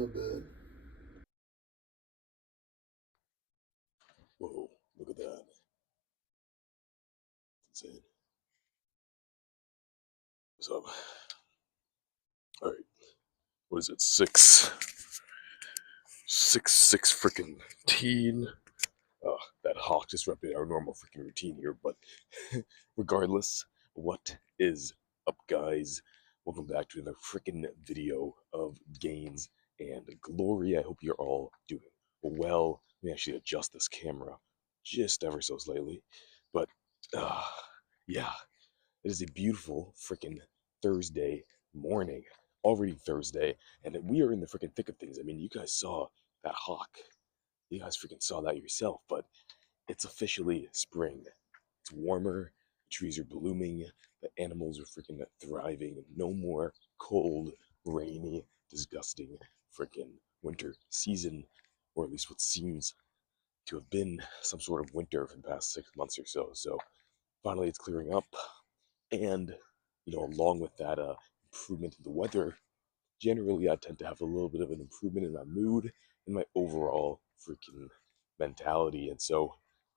not bad. Whoa, look at that. Insane. What's up? Alright, what is it? Six freaking teen. That hawk disrupted our normal freaking routine here, but regardless, what is up, guys? Welcome back to another freaking video of Gains and Glory. I hope you're all doing well. Let me actually adjust this camera just ever so slightly. But, uh, yeah, it is a beautiful freaking Thursday morning. Already Thursday, and we are in the freaking thick of things. I mean, you guys saw that hawk. You guys freaking saw that yourself, but it's officially spring. It's warmer, the trees are blooming, the animals are freaking thriving. No more cold, rainy, disgusting freaking winter season, or at least what seems to have been some sort of winter for the past 6 months or so. So finally it's clearing up, and along with that improvement in the weather, generally I tend to have a little bit of an improvement in my mood and my overall freaking mentality. And so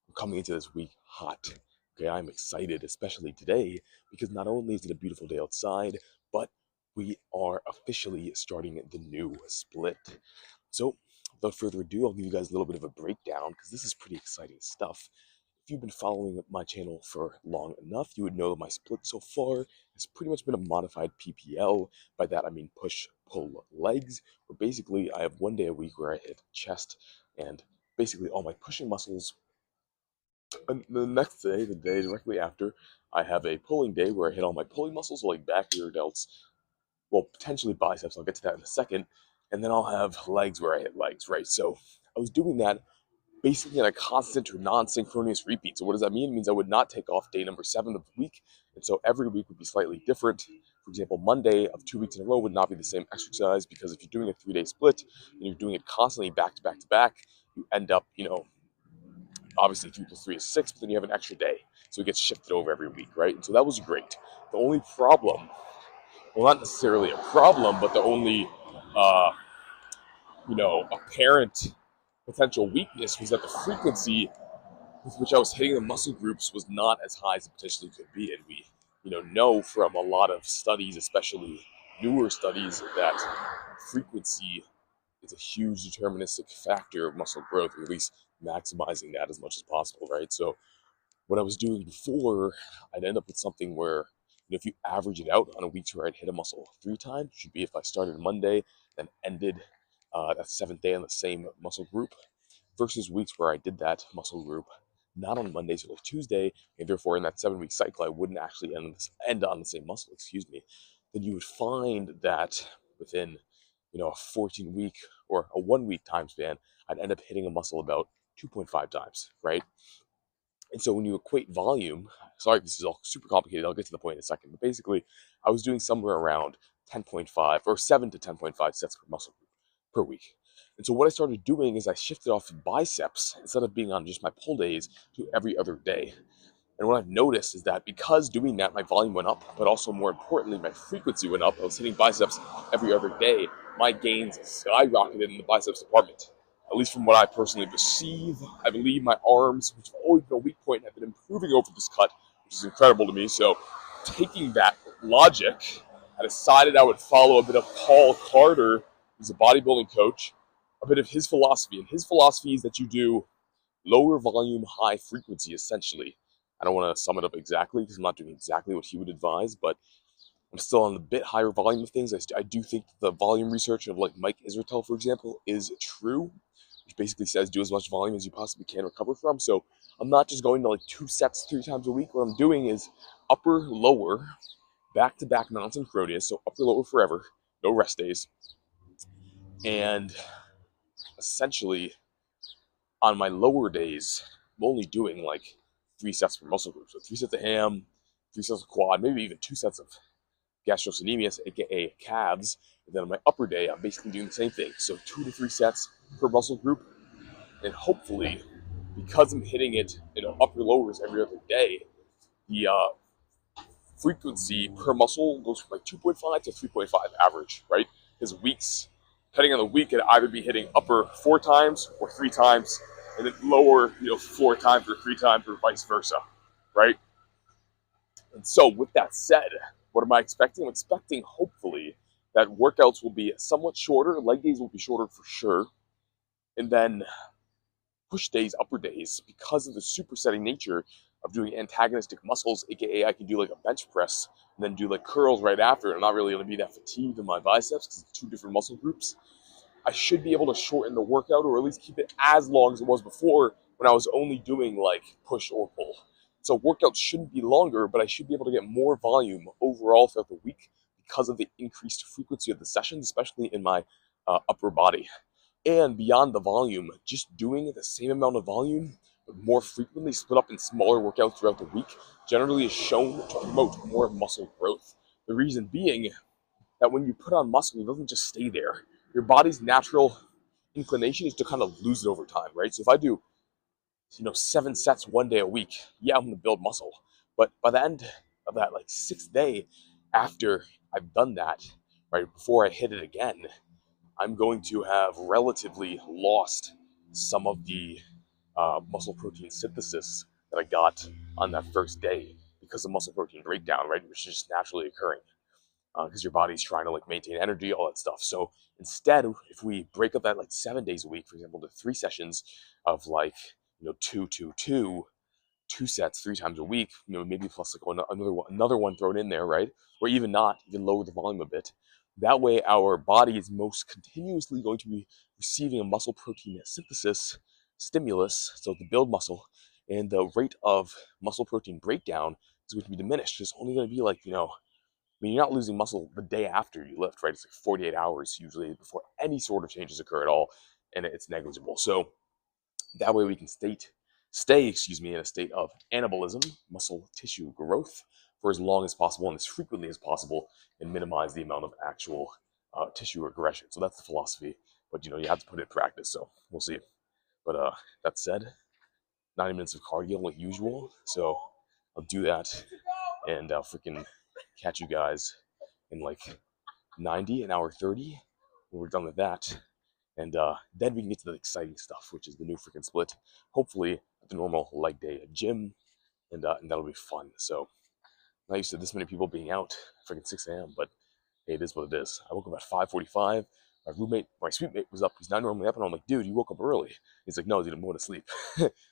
I'm coming into this week hot. Okay, I'm excited, especially today, because not only is it a beautiful day outside, but we are officially starting the new split. So, without further ado, I'll give you guys a little bit of a breakdown because this is pretty exciting stuff. If you've been following my channel for long enough, you would know that my split so far has pretty much been a modified PPL. By that I mean push, pull, legs, where basically I have one day a week where I hit chest and basically all my pushing muscles. And the next day, the day directly after, I have a pulling day where I hit all my pulling muscles, like back, rear delts, well, potentially biceps. I'll get to that in a second. And then I'll have legs where I hit legs, right? So I was doing that basically in a constant or non-synchronous repeat. So what does that mean? It means I would not take off day number 7 of the week, and so every week would be slightly different. For example, Monday of 2 weeks in a row would not be the same exercise, because if you're doing a 3-day split and you're doing it constantly back to back to back, you end up, obviously 3 plus 3 is 6, but then you have an extra day, so it gets shifted over every week, right? And so that was great. The only problem, well, not necessarily a problem, but the only uh, apparent potential weakness was that the frequency with which I was hitting the muscle groups was not as high as it potentially could be. And we, know from a lot of studies, especially newer studies, that frequency is a huge deterministic factor of muscle growth, or at least maximizing that as much as possible, right? So what I was doing before, I'd end up with something where, if you average it out on a week where I'd hit a muscle 3 times, which would be if I started Monday, then ended that 7th day on the same muscle group, versus weeks where I did that muscle group not on Mondays or like Tuesday, and therefore in that 7 week cycle I wouldn't actually end on the same muscle, excuse me, then you would find that within a 14 week or a 1 week time span, I'd end up hitting a muscle about 2.5 times, right? And so when you equate volume, sorry, this is all super complicated. I'll get to the point in a second. But basically, I was doing somewhere around 10.5 or 7 to 10.5 sets per muscle group per week. And so what I started doing is I shifted off biceps instead of being on just my pull days to every other day. And what I've noticed is that because doing that, my volume went up, but also more importantly, my frequency went up. I was hitting biceps every other day. My gains skyrocketed in the biceps department. At least from what I personally perceive, I believe my arms, which have always been a weak point, have been improving over this cut, which is incredible to me. So, taking that logic, I decided I would follow a bit of Paul Carter, who's a bodybuilding coach, a bit of his philosophy. And his philosophy is that you do lower volume, high frequency, essentially. I don't want to sum it up exactly because I'm not doing exactly what he would advise, but I'm still on the bit higher volume of things. I do think the volume research of like Mike Israetel, for example, is true, which basically says do as much volume as you possibly can recover from. So I'm not just going to like 2 sets 3 times a week. What I'm doing is upper, lower, back to back non-synchronous, so upper, lower forever, no rest days, and essentially on my lower days, I'm only doing like 3 sets per muscle group. So 3 sets of ham, 3 sets of quad, maybe even 2 sets of gastrocnemius, aka calves. And then on my upper day, I'm basically doing the same thing. So 2 to 3 sets per muscle group. And hopefully, because I'm hitting it, upper lowers every other day, the frequency per muscle goes from like 2.5 to 3.5 average, right? Because weeks depending on the week, I'd either be hitting upper 4 times or 3 times, and then lower, 4 times or 3 times, or vice versa, right? And so, with that said, what am I expecting? I'm expecting, hopefully, that workouts will be somewhat shorter. Leg days will be shorter for sure. And then push days, upper days, because of the supersetting nature of doing antagonistic muscles, aka I can do like a bench press and then do like curls right after. I'm not really going to be that fatigued in my biceps because it's two different muscle groups. I should be able to shorten the workout, or at least keep it as long as it was before when I was only doing like push or pull. So workouts shouldn't be longer, but I should be able to get more volume overall throughout the week because of the increased frequency of the sessions, especially in my upper body. And beyond the volume, just doing the same amount of volume, but more frequently split up in smaller workouts throughout the week, generally is shown to promote more muscle growth. The reason being that when you put on muscle, it doesn't just stay there. Your body's natural inclination is to kind of lose it over time, right? So if I do, 7 sets one day a week, yeah, I'm gonna build muscle. But by the end of that, like 6th day after I've done that, right, before I hit it again, I'm going to have relatively lost some of the muscle protein synthesis that I got on that first day because of muscle protein breakdown, right, which is just naturally occurring because your body's trying to like maintain energy, all that stuff. So instead, if we break up that like 7 days a week, for example, to 3 sessions of like 2 sets 3 times a week, maybe plus like another one thrown in there, right? Or even not, even lower the volume a bit. That way, our body is most continuously going to be receiving a muscle protein synthesis stimulus, so to build muscle, and the rate of muscle protein breakdown is going to be diminished. It's only going to be like, you're not losing muscle the day after you lift, right? It's like 48 hours usually before any sort of changes occur at all, and it's negligible. So that way we can stay, in a state of anabolism, muscle tissue growth, for as long as possible and as frequently as possible, and minimize the amount of actual tissue regression. So that's the philosophy, but you have to put it in practice. So we'll see. But that said, 90 minutes of cardio like usual. So I'll do that, and I'll freaking catch you guys in like 90, an hour 30, when we're done with that. And then we can get to the exciting stuff, which is the new freaking split. Hopefully, at the normal leg day at gym, and that'll be fun. So, I'm not used to this many people being out freaking 6 a.m., but hey, it is what it is. I woke up at 5:45. My suite mate was up. He's not normally up, and I'm like, dude, you woke up early. He's like, no, dude, I'm going to sleep.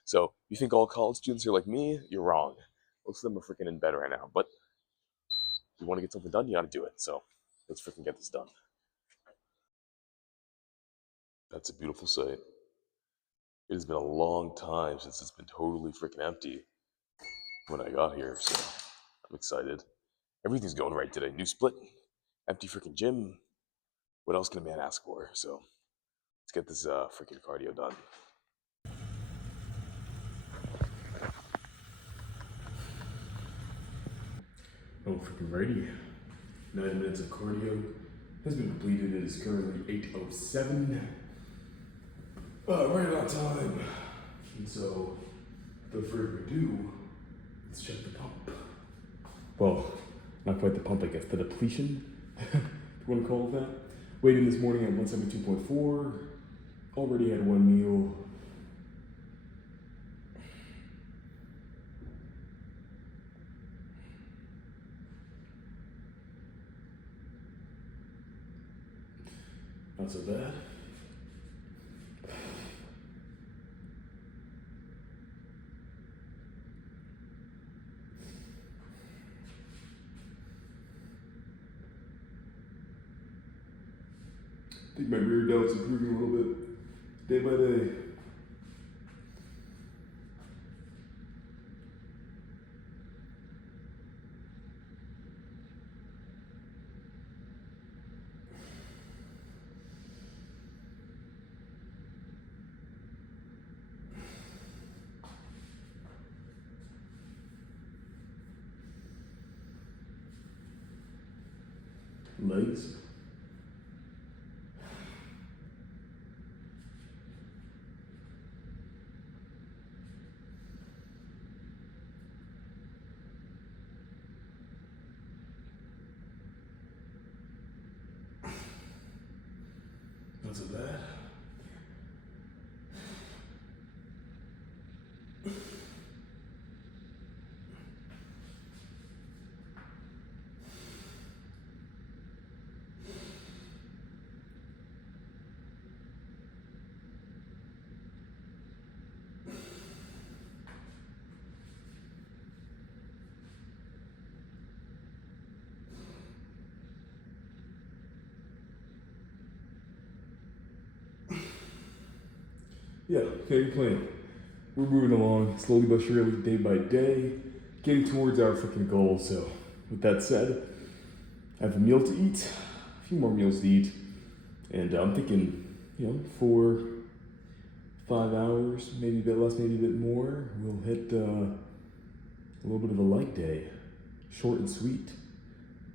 So, you think all college students are like me? You're wrong. Most of them are freaking in bed right now. But if you want to get something done, you got to do it. So, let's freaking get this done. That's a beautiful sight. It has been a long time since it's been totally freaking empty when I got here, so I'm excited. Everything's going right today. New split, empty freaking gym. What else can a man ask for? So let's get this freaking cardio done. Oh, freaking righty. 9 minutes of cardio has been completed. It is currently 8:07. Right on time. And so, without further ado, let's check the pump. Well, not quite the pump, I guess. The depletion, if you want to call it that. Weighed in this morning at 172.4. Already had one meal. Not so bad. I think my rear delt's improving a little bit, day by day. Legs. not so bad. Yeah, okay, plan. We're moving along slowly but surely, day by day, getting towards our freaking goal. So, with that said, I have a meal to eat, a few more meals to eat, and I'm thinking, 4-5 hours, maybe a bit less, maybe a bit more. We'll hit a little bit of a light day, short and sweet.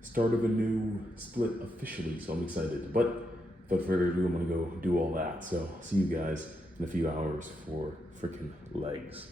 Start of a new split officially, so I'm excited. But without further ado, I'm gonna go do all that. So, see you guys in a few hours for freaking legs.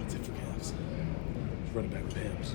That's it for calves. Just run it back with hams.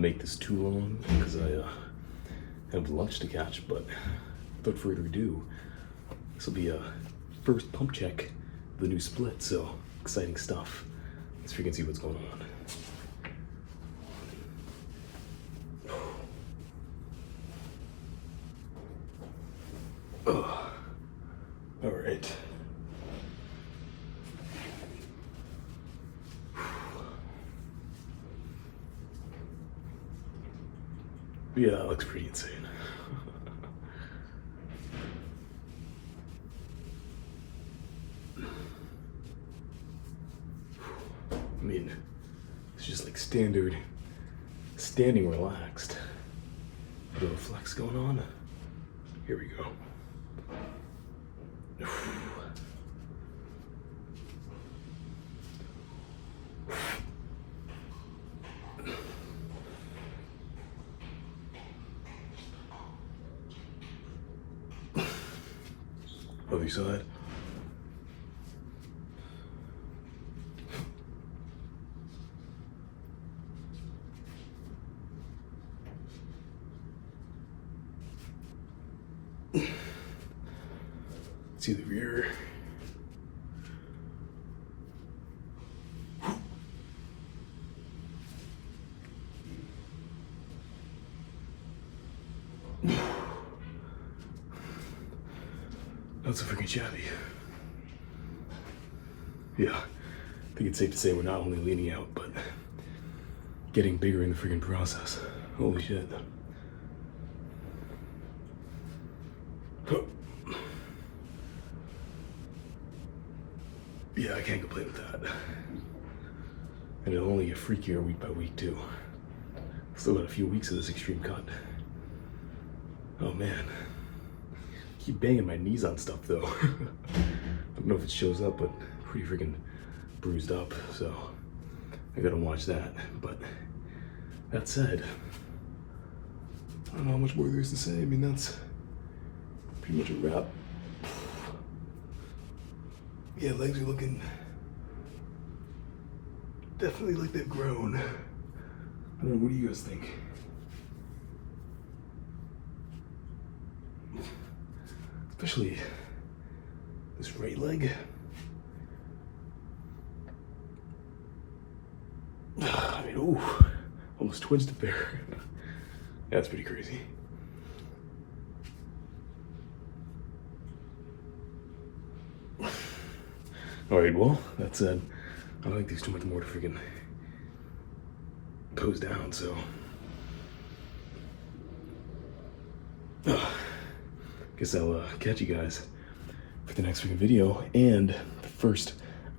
to make this too long because I have lunch to catch, but without further ado, this will be a first pump check of the new split, so exciting stuff. Let's freaking see what's going on. All right. Yeah, that looks pretty insane. I mean, it's just like standard, standing relaxed. A little flex going on. Here we go. Other side. See the rear. Not so freaking shabby. Yeah, I think it's safe to say we're not only leaning out, but getting bigger in the freaking process. Holy shit. Yeah, I can't complain with that. And it'll only get freakier week by week too. Still got a few weeks of this extreme cut. Oh man. Keep banging my knees on stuff though. I don't know if it shows up, but pretty freaking bruised up, so I gotta watch that. But that said, I don't know how much more there is to say. I mean, that's pretty much a wrap. Yeah, legs are looking definitely like they've grown. I don't know, what do you guys think? Especially this right leg. I mean, ooh, almost twitched it there. That's pretty crazy. All right, well, that said, I don't think there's too much more to freaking pose down, so. Guess I'll catch you guys for the next freaking video and the first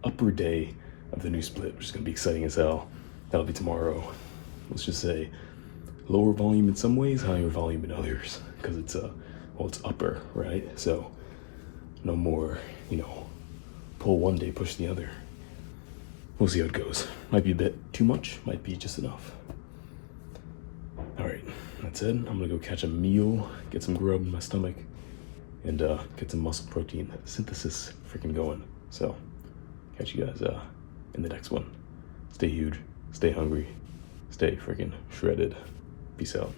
upper day of the new split, which is gonna be exciting as hell. That'll be tomorrow. Let's just say lower volume in some ways, higher volume in others, because it's well, it's upper, right? So no more, you know, pull one day, push the other. We'll see how it goes. Might be a bit too much, might be just enough. All right, that's it. I'm gonna go catch a meal, get some grub in my stomach, and get some muscle protein synthesis freaking going. So catch you guys in the next one. Stay huge, stay hungry, stay freaking shredded. Peace out.